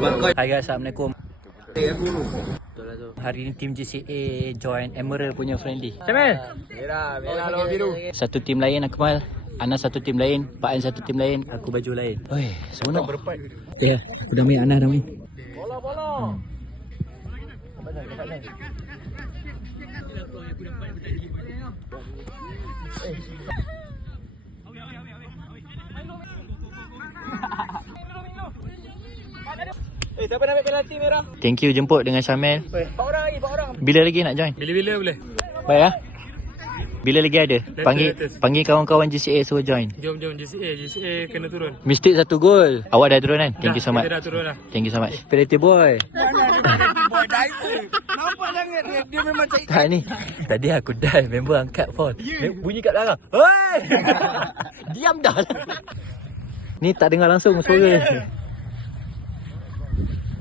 Hai guys, Assalamualaikum. Betul lah tu. Hari ni tim GCA join Emerald punya friendly. Syamil. Merah lawan biru. Satu tim lain Akmal, Anas satu tim lain, Pak An satu tim lain, aku baju lain. Oi, seronok. Ya, aku dah main, Anas dah main. Bola. Siapa nak ambil penalti merah? Thank you jemput dengan Syamil. 4 orang. Bila lagi nak join? Bila-bila boleh. Baik ah. Bila lagi ada? Panggil kawan-kawan GCA suruh join. Jom GCA kena turun. Mistake satu gol. Awak dah turun kan? Thank you so much. Kita dah turun lah. Thank you so much. Penalty boy. Boy dive. Nampak sangat dia memang cari. Tak ni. Tadi aku dive, member angkat phone. Bunyi kat belakang. Hoi! Diam dah. Ni tak dengar langsung suara.